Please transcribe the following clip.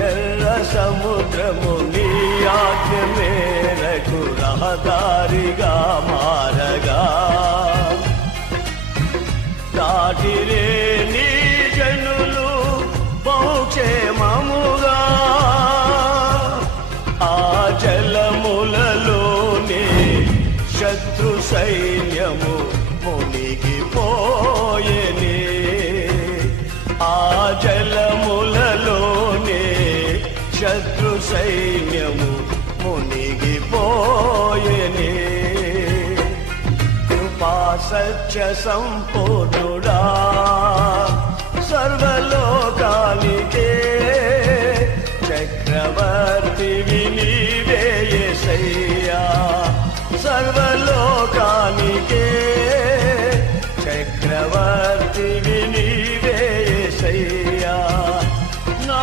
ఎర్ర సముద్రము నీ ఆజ్ఞ మేరకు రహదారిగా మారగా దాటిరే నీ జనులు బహుక్షేమముగా ఆ జలములలోనే శత్రు సైన్యము మునిగిపోయెనే ఆ జలములలోనే శత్రు సైన్యము మునిగిపోయెనే కృపా సత్య సంపూర్ణుడా సర్వలోకానికే